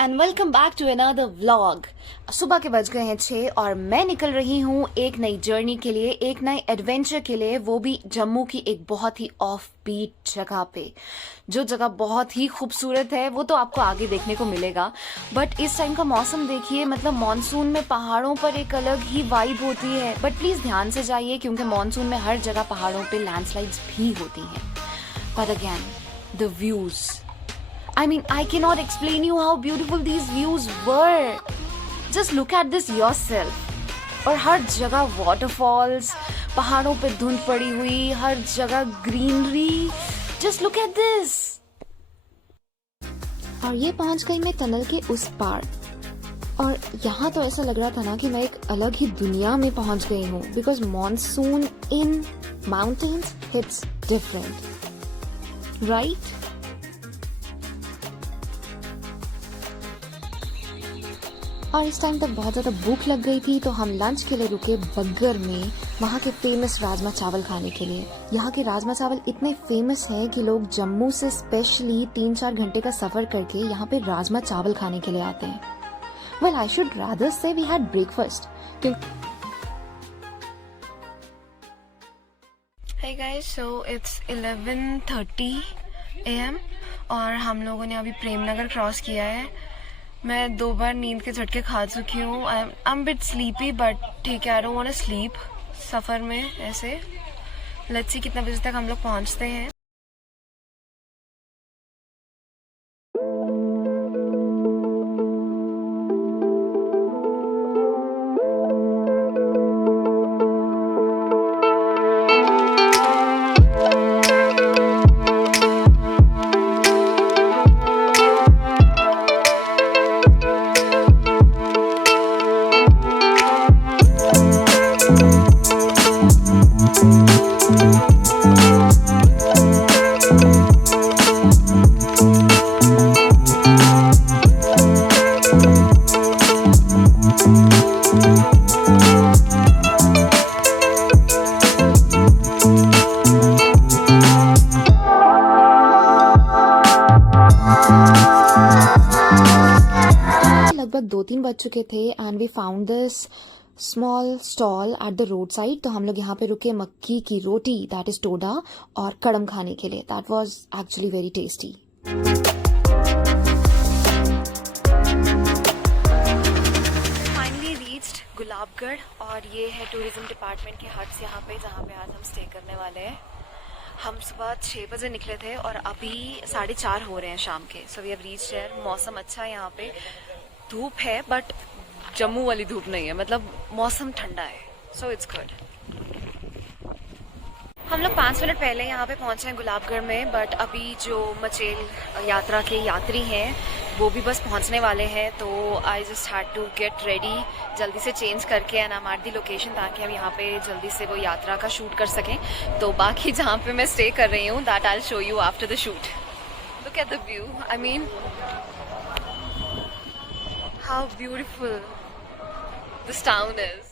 And welcome back to another vlog. सुबह के बज गए हैं 6 और मैं निकल रही हूँ एक नई जर्नी के लिए, एक नए एडवेंचर के लिए, वो भी जम्मू की एक बहुत ही ऑफ बीट जगह पे। जो जगह बहुत ही खूबसूरत है वो तो आपको आगे देखने को मिलेगा, बट इस टाइम का मौसम देखिए, मतलब मॉनसून में पहाड़ों पर एक अलग ही वाइब होती है। बट प्लीज ध्यान से जाइए क्योंकि मॉनसून में हर जगह पहाड़ों पे लैंडस्लाइड्स भी होती हैं। But again the views, I mean, I cannot explain you how beautiful these views were. Just look at this yourself. और हर जगह waterfalls, पहाड़ों पे धुंध पड़ी हुई, हर जगह greenery. Just look at this. और ये पहुंच गई मैं टनल के उस पार, और यहाँ तो ऐसा लग रहा था ना कि मैं एक अलग ही दुनिया में पहुंच गई हूँ, because monsoon in mountains hits different, right? और इस टाइम तक बहुत ज़्यादा भूख लग गई थी, तो हम लंच के लिए रुके बग्गर में, वहाँ के फेमस राजमा चावल खाने के लिए। यहाँ के राजमा चावल इतने फेमस हैं कि लोग जम्मू से स्पेशली 3-4 घंटे का सफ़र करके यहाँ पे राजमा चावल खाने के लिए आते हैं। Well, I should rather say we had breakfast. Hey guys, so it's 11:30 AM और हम लोगों ने अभी प्रेमनगर क्रॉस किया है। मैं 2 बार नींद के झटके खा चुकी हूँ। I am bit sleepy but ठीक है, I don't want to sleep सफ़र में ऐसे। लेट्स सी कितने बजे तक हम लोग पहुँचते हैं। लगभग 2-3 बज चुके थे and we found this small stall at the roadside. तो हम लोग यहाँ पे रुके मक्की की रोटी, दैट इज टोडा, और कड़म खाने के लिए। That was actually very tasty. Finally reached Gulabgarh, और ये है टूरिज्म डिपार्टमेंट की हट्स यहाँ पे, जहाँ पे आज हम स्टे करने वाले हैं। हम सुबह 6 बजे निकले थे और अभी 4:30 हो रहे हैं शाम के। So we have reached here. मौसम अच्छा है यहाँ पे, धूप है बट जम्मू वाली धूप नहीं है, मतलब मौसम ठंडा है, सो इट्स गुड। हम लोग 5 मिनट पहले यहाँ पे पहुँचे हैं गुलाबगढ़ में, बट अभी जो मचेल यात्रा के यात्री हैं वो भी बस पहुँचने वाले हैं। तो I just had to get ready, जल्दी से चेंज करके and I am at the location, ताकि हम यहाँ पे जल्दी से वो यात्रा का शूट कर सकें। तो बाकी जहाँ पे मैं स्टे कर रही हूँ, that I will show you after the shoot. Look at the view, I mean how beautiful this town is.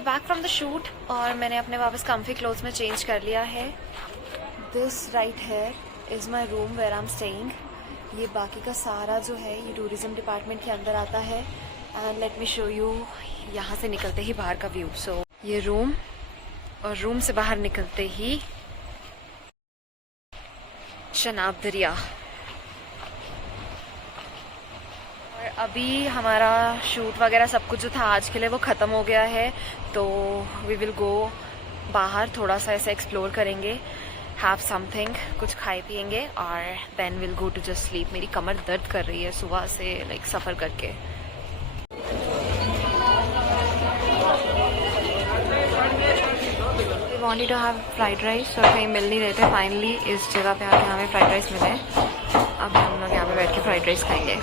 Back from the shoot, और मैंने अपने वापस कम्फी क्लोथ्स में चेंज कर लिया है। This right here is my room where I am staying. ये बाकी का सारा जो है ये टूरिज्म डिपार्टमेंट के अंदर आता है। And let me show you यहाँ से निकलते ही बाहर का व्यू। सो ये रूम, और रूम से बाहर निकलते ही शनाब दरिया। अभी हमारा शूट वगैरह सब कुछ जो था आज के लिए वो ख़त्म हो गया है। तो वी विल गो बाहर, थोड़ा सा ऐसे एक्सप्लोर करेंगे, हैव समथिंग, कुछ खाए पिएंगे, और then will go to just sleep. मेरी कमर दर्द कर रही है सुबह से, लाइक सफ़र करके। We wanted to have fried rice, और कहीं मिल नहीं रहे थे। फाइनली इस जगह पे आके हमें फ्राइड राइस मिले। अब हम लोग यहाँ पे बैठ के फ्राइड राइस खाएंगे।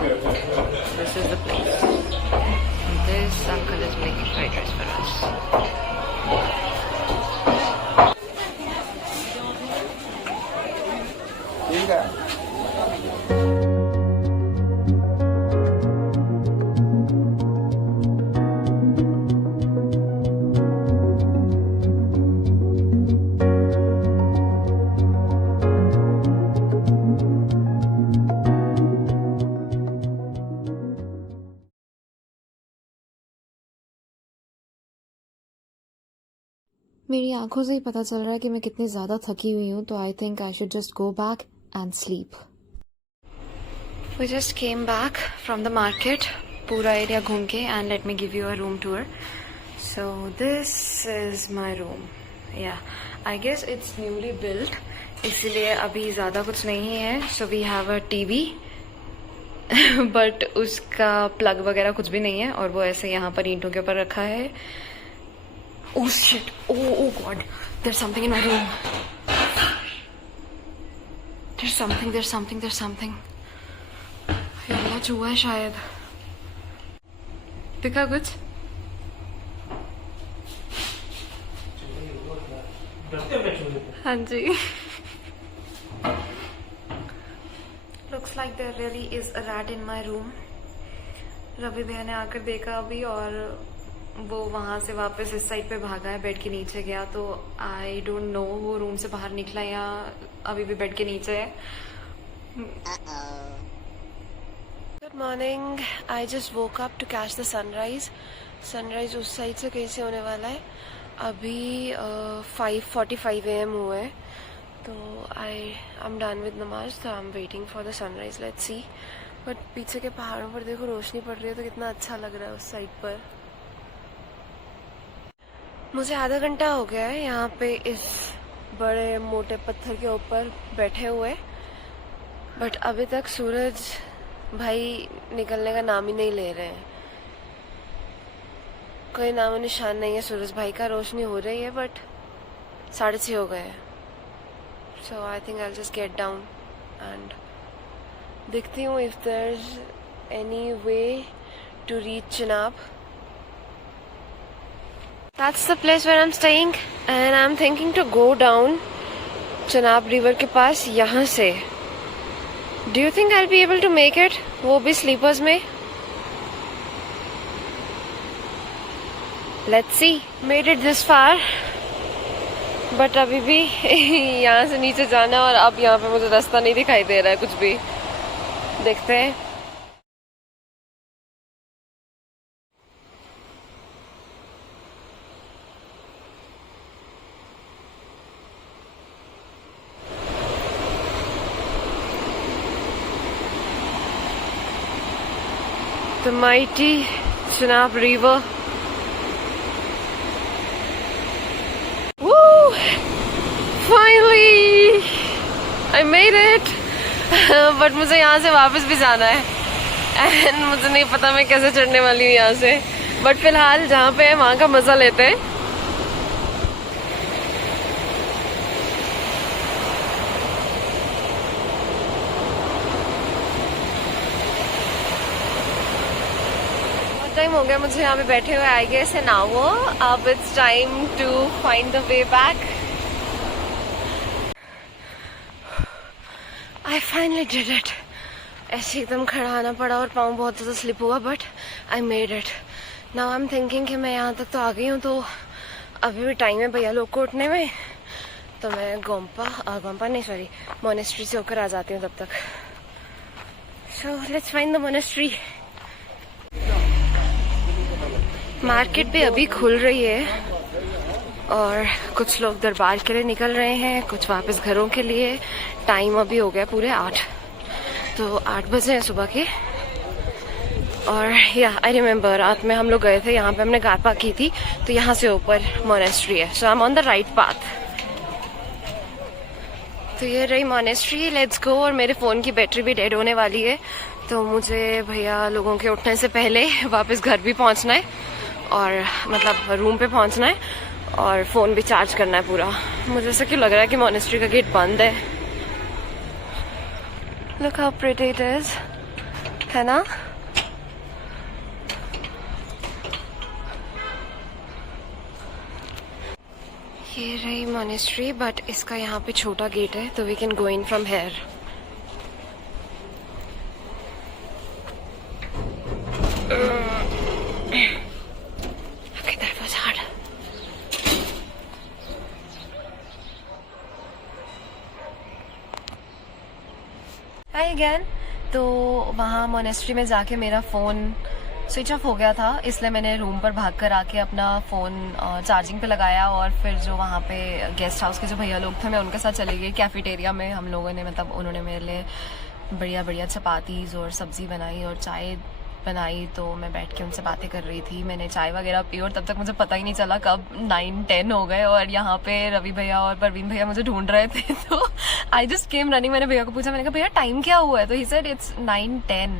दिस इज द मेरी आंखों से ही पता चल रहा है कि मैं कितनी ज़्यादा थकी हुई हूँ, तो आई think I should just go back and sleep. We just came back from the market, पूरा एरिया घूम के, and let me give you a room tour. So this is my room. Yeah, I guess it's newly built, इसलिए अभी ज़्यादा कुछ नहीं है. So we have a TV, but उसका प्लग वगैरह कुछ भी नहीं है, और वो ऐसे यहाँ पर ईंटों के ऊपर रखा है. Oh shit! Oh God! There's something in my room. There's something. अल्लाह चूहा है शायद. दिखा कुछ? हाँ जी. Looks like there really is a rat in my room. Ravi भैया ने आकर देखा अभी, और वो वहाँ से वापस इस साइड पे भागा है, बेड के नीचे गया. तो आई डोंट नो वो रूम से बाहर निकला या अभी भी बेड के नीचे है. Good morning. I just woke up to catch the sunrise. Sunrise उस साइड से कैसे होने वाला है. अभी 5:45 AM हुए हैं. तो आई एम डन विद नमाज, तो I am waiting for the sunrise. Let's see. But पीछे के पहाड़ों पर देखो रोशनी पड़ रही है, तो कितना अच्छा लग रहा है उस साइड पर. मुझे आधा घंटा हो गया है यहाँ पे इस बड़े मोटे पत्थर के ऊपर बैठे हुए, बट अभी तक सूरज भाई निकलने का नाम ही नहीं ले रहे हैं. कोई नामो निशान नहीं है सूरज भाई का. रोशनी हो रही है बट 6:30 हो गए हैं. So I think I just get down and देखती हूँ if there is any way to reach Chenab. That's the place where I'm staying, and I'm thinking to go down Chenab River के पास यहाँ से. Do you think I'll be able to make it? वो भी sleepers में. Let's see. Made it this far, but अभी भी यहाँ से नीचे जाना, और अब यहाँ पे मुझे रास्ता नहीं दिखाई दे रहा है कुछ भी. देखते हैं. The mighty Chenab River. Woo! Finally! I made it! But मुझे यहाँ से वापस भी जाना है. And मुझे नहीं पता मैं कैसे चढ़ने वाली हूँ यहाँ से. But फिलहाल जहाँ पे है वहाँ का मजा लेते हैं. टाइम हो गया मुझे यहाँ पे बैठे हुए. आई गेस है नाउ अब it's time to find the way back. I finally did it. ऐसे एकदम खड़ा आना पड़ा और पाँव बहुत ज़्यादा स्लिप हुआ, but I made it. Now I am thinking कि मैं यहाँ तक तो आ गई हूँ, तो अभी भी टाइम है भैया लोग को उठने में, तो मैं गोम्पा नहीं सॉरी मोनेस्ट्री से होकर आ जाती हूँ तब तक. So let's find the monastery. Market भी अभी खुल रही है और कुछ लोग दरबार के लिए निकल रहे हैं, कुछ वापस घरों के लिए. टाइम अभी हो गया पूरे 8, तो 8 बजे हैं सुबह के. और या आई रिमेम्बर रात में हम लोग गए थे, यहाँ पे हमने कार पार्क की थी, तो यहाँ से ऊपर मोनेस्ट्री है. So I am on the right path. तो ये रही मोनेस्ट्री. Let's go. और मेरे फ़ोन की बैटरी भी डेड होने वाली है, तो मुझे भैया लोगों के उठने से पहले वापस घर भी पहुँचना है, और मतलब रूम पे पहुंचना है, और फ़ोन भी चार्ज करना है पूरा. मुझे ऐसा क्यों लग रहा है कि मोनेस्ट्री का गेट बंद है. Look how pretty it is, है ना. ये रही मोनेस्ट्री, बट इसका यहाँ पे छोटा गेट है, तो we can go in from here. Hi again. तो वहाँ मोनेस्ट्री में जाके मेरा फ़ोन स्विच ऑफ हो गया था, इसलिए मैंने रूम पर भाग कर आके अपना फ़ोन चार्जिंग पे लगाया और फिर जो वहाँ पे गेस्ट हाउस के जो भैया लोग थे मैं उनके साथ चली गई कैफेटेरिया में। हम लोगों ने मतलब उन्होंने मेरे लिए बढ़िया बढ़िया चपातीज़ और सब्ज़ी बनाई और चाय बनाई, तो मैं बैठ के उनसे बातें कर रही थी। मैंने चाय वगैरह पी और तब तक मुझे पता ही नहीं चला कब 9-10 हो गए और यहाँ पे रवि भैया और परवीन भैया मुझे ढूंढ रहे थे। तो आई जस्ट केम रनिंग। मैंने भैया को पूछा, मैंने कहा भैया टाइम क्या हुआ है? तो ही सेड इट्स 9-10।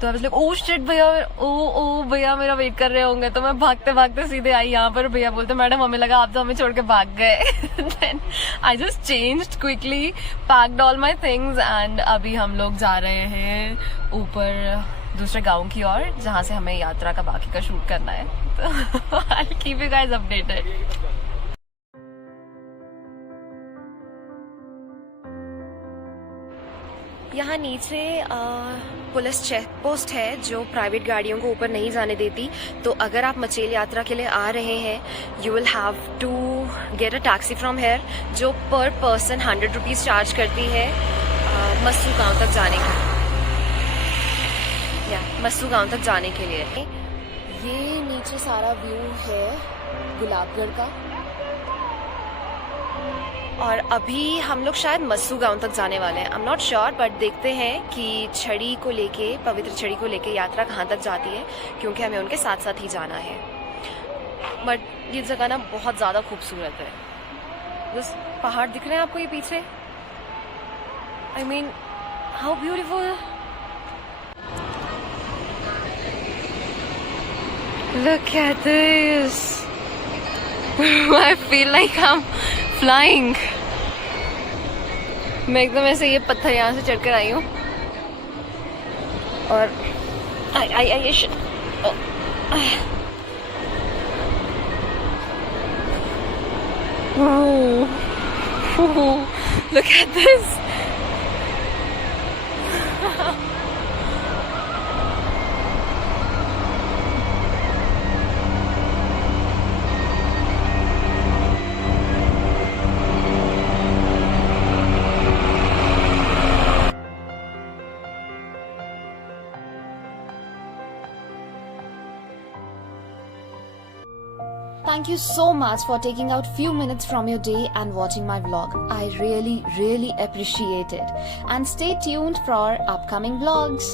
तो I was like oh shit भैया, ओ भैया मेरा वेट कर रहे होंगे। तो मैं भागते भागते सीधे आई यहाँ पर। भैया बोलते मैडम हमें लगा आप तो हमें छोड़ के भाग गए। Then I just changed quickly, packed all my things and अभी हम लोग जा रहे हैं ऊपर दूसरे गांव की ओर जहाँ से हमें यात्रा का बाकी का शूट करना है। तो I'll keep you guys updated. यहाँ नीचे पुलिस चेक पोस्ट है जो प्राइवेट गाड़ियों को ऊपर नहीं जाने देती। तो अगर आप मचेल यात्रा के लिए आ रहे हैं, you will have to get a taxi from here जो पर पर्सन 100 रुपीज़ चार्ज करती है मस्सू गांव तक जाने का, या मस्सू गांव तक जाने के लिए। ये नीचे सारा व्यू है गुलाबगढ़ का और अभी हम लोग शायद मस्सू गांव तक जाने वाले हैं। I am not sure, but देखते हैं कि छड़ी को लेके, पवित्र छड़ी को लेके यात्रा कहाँ तक जाती है, क्योंकि हमें उनके साथ साथ ही जाना है। बट ये जगह ना बहुत ज़्यादा खूबसूरत है। बस पहाड़ दिख रहे हैं आपको ये पीछे? I mean how beautiful. Look at this. I feel like I'm flying. मैं एकदम ऐसे ये पत्थर यहाँ से चढ़कर आई हूँ और आई shit. Look at this. Thank you so much for taking out few minutes from your day and watching my vlog. I really appreciate it. And stay tuned for upcoming vlogs.